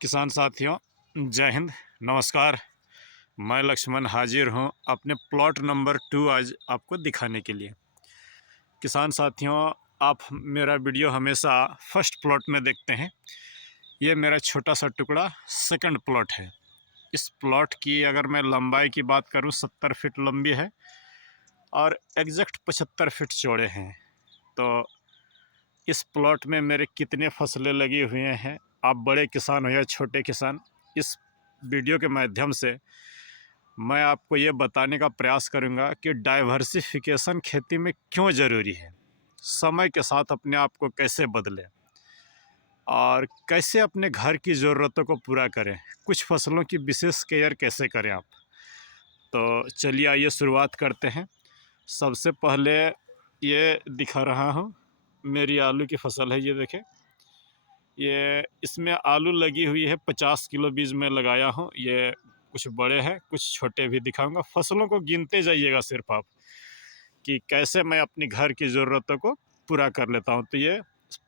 किसान साथियों, जय हिंद, नमस्कार। मैं लक्ष्मण हाजिर हूं अपने प्लॉट नंबर 2 आज आपको दिखाने के लिए। किसान साथियों, आप मेरा वीडियो हमेशा फर्स्ट प्लॉट में देखते हैं। ये मेरा छोटा सा टुकड़ा सेकंड प्लॉट है। इस प्लॉट की अगर मैं लंबाई की बात करूं 70 फीट लंबी है और एग्जैक्ट 75 फीट चौड़े हैं। तो इस प्लॉट में मेरे कितने फसलें लगी हुए हैं, आप बड़े किसान हो या छोटे किसान, इस वीडियो के माध्यम से मैं आपको ये बताने का प्रयास करूंगा कि डाइवर्सिफिकेशन खेती में क्यों ज़रूरी है, समय के साथ अपने आप को कैसे बदलें और कैसे अपने घर की ज़रूरतों को पूरा करें, कुछ फसलों की विशेष केयर कैसे करें आप। तो चलिए आइए शुरुआत करते हैं। सबसे पहले ये दिखा रहा हूँ, मेरी आलू की फसल है। ये देखें, ये इसमें आलू लगी हुई है। 50 किलो बीज में लगाया हूँ। ये कुछ बड़े हैं, कुछ छोटे भी दिखाऊंगा। फसलों को गिनते जाइएगा सिर्फ आप, कि कैसे मैं अपनी घर की ज़रूरतों को पूरा कर लेता हूँ। तो ये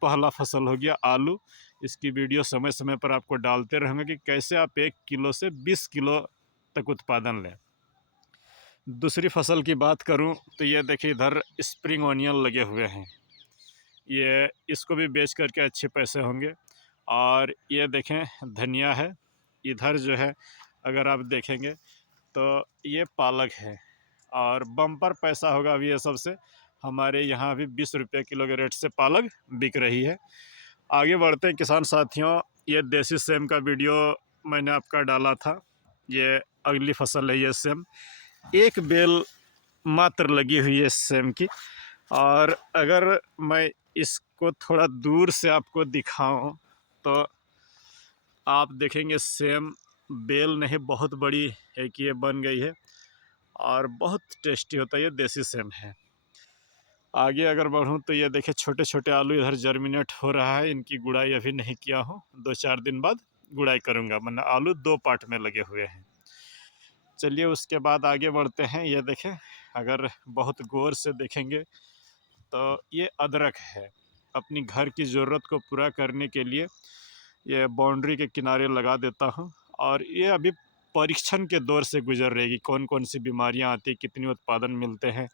पहला फसल हो गया आलू। इसकी वीडियो समय समय पर आपको डालते रहेंगे कि कैसे आप 1 किलो से 20 किलो तक उत्पादन लें। दूसरी फसल की बात करूँ तो ये देखिए, इधर स्प्रिंग ऑनियन लगे हुए हैं। ये इसको भी बेच करके अच्छे पैसे होंगे। और ये देखें, धनिया है। इधर जो है, अगर आप देखेंगे तो ये पालक है और बम्पर पैसा होगा अभी ये सबसे। हमारे यहाँ अभी 20 रुपये किलो के रेट से पालक बिक रही है। आगे बढ़ते हैं किसान साथियों। ये देसी सेम का वीडियो मैंने आपका डाला था। ये अगली फसल है। ये सेम एक बेल मात्र लगी हुई है सेम की। और अगर मैं इसको थोड़ा दूर से आपको दिखाऊं तो आप देखेंगे सेम बेल नहीं, बहुत बड़ी एक ये बन गई है और बहुत टेस्टी होता है। ये देसी सेम है। आगे अगर बढ़ूं तो ये देखिए, छोटे छोटे आलू इधर जर्मिनेट हो रहा है। इनकी गुड़ाई अभी नहीं किया हूं, 2-4 दिन बाद गुड़ाई करूंगा। मतलब आलू 2 पार्ट में लगे हुए हैं। चलिए उसके बाद आगे बढ़ते हैं। ये देखें, अगर बहुत गौर से देखेंगे तो ये अदरक है। अपनी घर की ज़रूरत को पूरा करने के लिए ये बाउंड्री के किनारे लगा देता हूँ। और ये अभी परीक्षण के दौर से गुजर रहेगी, कौन कौन सी बीमारियाँ आती, कितनी उत्पादन मिलते हैं,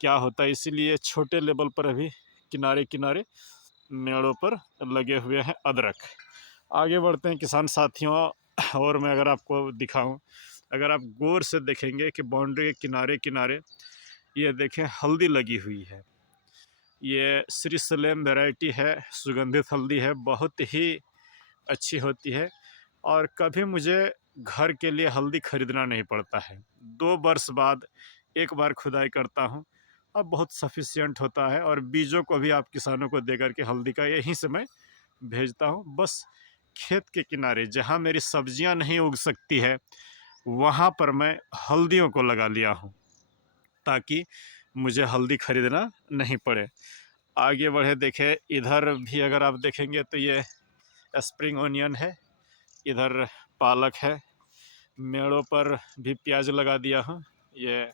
क्या होता है। इसीलिए छोटे लेवल पर अभी किनारे किनारे मेड़ों पर लगे हुए हैं अदरक। आगे बढ़ते हैं किसान साथियों। और मैं अगर आपको दिखाऊं, अगर आप गौर से देखेंगे कि बाउंड्री के किनारे किनारे ये देखें, हल्दी लगी हुई है। ये श्री सलेम वैरायटी है, सुगंधित हल्दी है, बहुत ही अच्छी होती है। और कभी मुझे घर के लिए हल्दी खरीदना नहीं पड़ता है। 2 वर्ष बाद एक बार खुदाई करता हूँ और बहुत सफिशिएंट होता है। और बीजों को भी आप किसानों को दे करके हल्दी का यहीं से मैं भेजता हूँ। बस खेत के किनारे जहाँ मेरी सब्जियाँ नहीं उग सकती है, वहाँ पर मैं हल्दियों को लगा लिया हूँ, ताकि मुझे हल्दी खरीदना नहीं पड़े। आगे बढ़े, देखें इधर भी अगर आप देखेंगे तो ये स्प्रिंग ऑनियन है, इधर पालक है। मेड़ों पर भी प्याज लगा दिया हूँ। ये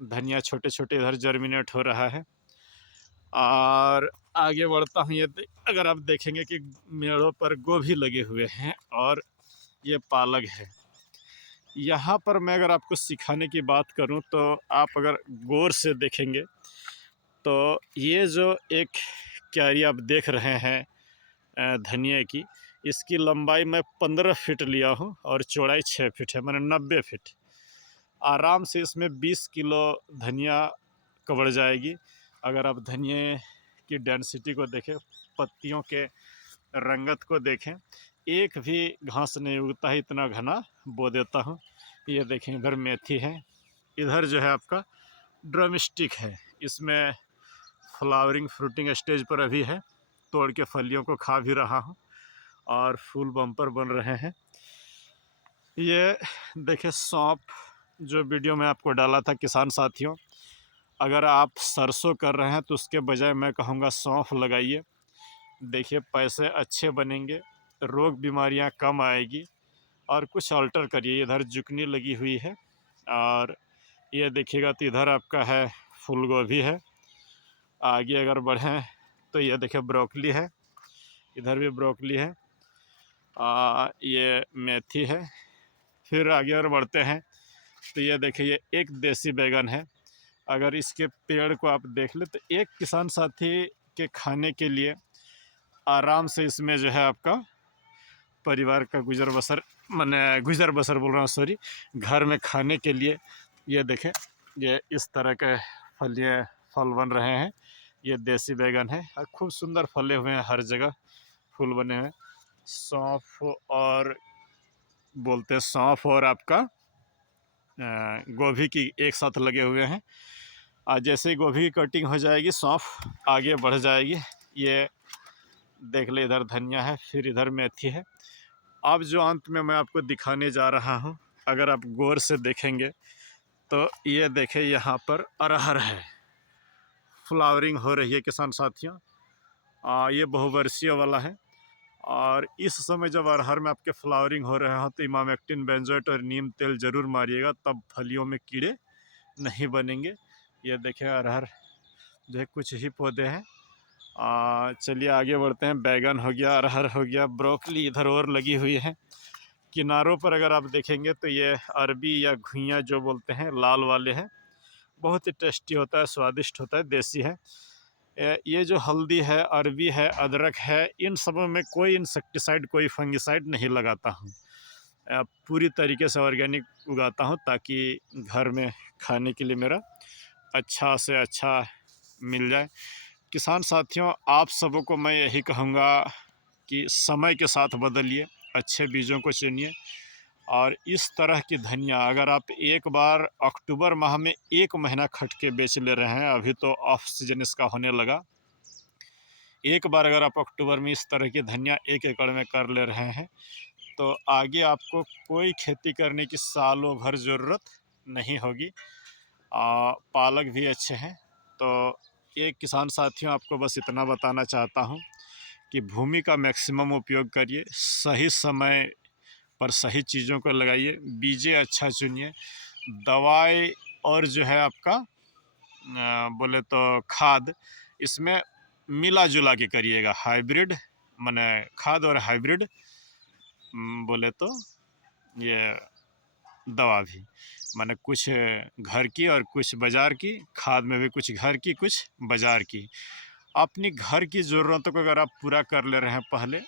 धनिया छोटे छोटे इधर जर्मिनेट हो रहा है। और आगे बढ़ता हूँ। ये अगर आप देखेंगे कि मेड़ों पर गोभी लगे हुए हैं और ये पालक है। यहाँ पर मैं अगर आपको सिखाने की बात करूँ तो आप अगर गौर से देखेंगे तो ये जो एक क्यारी आप देख रहे हैं धनिया की, इसकी लंबाई मैं 15 फीट लिया हूँ और चौड़ाई 6 फीट है, मैंने 90 फीट। आराम से इसमें 20 किलो धनिया कवर जाएगी। अगर आप धनिया की डेंसिटी को देखें, पत्तियों के रंगत को देखें, एक भी घास नहीं उगता है, इतना घना बो देता हूँ। ये देखें, इधर मेथी है, इधर जो है आपका ड्रम स्टिक है। इसमें फ्लावरिंग फ्रूटिंग स्टेज पर अभी है, तोड़ के फलियों को खा भी रहा हूँ और फूल बम्पर बन रहे हैं। ये देखिए सौंफ, जो वीडियो में आपको डाला था किसान साथियों, अगर आप सरसों कर रहे हैं तो उसके बजाय मैं कहूँगा सौंफ लगाइए। देखिए पैसे अच्छे बनेंगे, रोग बीमारियां कम आएगी। और कुछ अल्टर करिए, इधर जुकनी लगी हुई है। और ये देखिएगा तो इधर आपका है फूल गोभी है। आगे अगर बढ़ें तो ये देखिए ब्रोकली है, इधर भी ब्रोकली है। ये मेथी है। फिर आगे और बढ़ते हैं तो ये देखिए ये एक देसी बैगन है। अगर इसके पेड़ को आप देख ले तो एक किसान साथी के खाने के लिए आराम से इसमें जो है आपका परिवार का गुजर बसर गुजर बसर बोल रहा हूँ सॉरी, घर में खाने के लिए ये देखें ये इस तरह के फल बन रहे हैं। ये देसी बैगन है और खूब सुंदर फले हुए हैं, हर जगह फूल बने हुए हैं। सौंफ और बोलते हैं सौंफ और आपका गोभी की एक साथ लगे हुए हैं। आज जैसे ही गोभी की कटिंग हो जाएगी सौंफ आगे बढ़ जाएगी। ये देख ले इधर धनिया है, फिर इधर मेथी है। अब जो अंत में मैं आपको दिखाने जा रहा हूँ, अगर आप गौर से देखेंगे तो ये देखें यहाँ पर अरहर है, फ्लावरिंग हो रही है किसान साथियों। ये बहुवर्षीय वाला है और इस समय जब अरहर में आपके फ्लावरिंग हो रहे हो तो इमामेक्टिन बेंजोएट और नीम तेल ज़रूर मारिएगा, तब फलियों में कीड़े नहीं बनेंगे। ये देखें अरहर जो है कुछ ही पौधे हैं। चलिए आगे बढ़ते हैं। बैगन हो गया, अरहर हो गया, ब्रोकली इधर और लगी हुई है। किनारों पर अगर आप देखेंगे तो ये अरबी या घुइयाँ जो बोलते हैं लाल वाले हैं, बहुत ही टेस्टी होता है, स्वादिष्ट होता है, देसी है। ये जो हल्दी है, अरबी है, अदरक है, इन सबों में कोई इंसेक्टिसाइड कोई फंगिसाइड नहीं लगाता हूँ। पूरी तरीके से ऑर्गेनिक उगाता हूँ ताकि घर में खाने के लिए मेरा अच्छा से अच्छा मिल जाए। किसान साथियों, आप सबों को मैं यही कहूँगा कि समय के साथ बदलिए, अच्छे बीजों को चुनिए। और इस तरह की धनिया अगर आप एक बार अक्टूबर माह में 1 महीना खट के बेच ले रहे हैं, अभी तो ऑफ सीजन इसका होने लगा, एक बार अगर आप अक्टूबर में इस तरह की धनिया 1 एकड़ में कर ले रहे हैं तो आगे आपको कोई खेती करने की सालों भर ज़रूरत नहीं होगी। पालक भी अच्छे हैं। तो एक किसान साथियों, आपको बस इतना बताना चाहता हूँ कि भूमि का मैक्सिमम उपयोग करिए, सही समय पर सही चीज़ों को लगाइए, बीजें अच्छा चुनिए, दवाई और जो है आपका बोले तो खाद इसमें मिला जुला के करिएगा। हाइब्रिड खाद और हाइब्रिड बोले तो ये दवा भी कुछ घर की और कुछ बाज़ार की, खाद में भी कुछ घर की कुछ बाज़ार की। अपनी घर की ज़रूरतों को अगर आप पूरा कर ले रहे हैं पहले,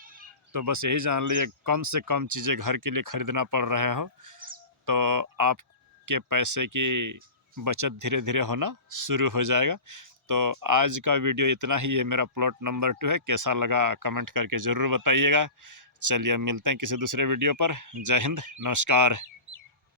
तो बस यही जान लीजिए कम से कम चीज़ें घर के लिए ख़रीदना पड़ रहे हो तो आपके पैसे की बचत धीरे धीरे होना शुरू हो जाएगा। तो आज का वीडियो इतना ही है। मेरा प्लॉट नंबर 2 है, कैसा लगा कमेंट करके ज़रूर बताइएगा। चलिए मिलते हैं किसी दूसरे वीडियो पर। जय हिंद, नमस्कार।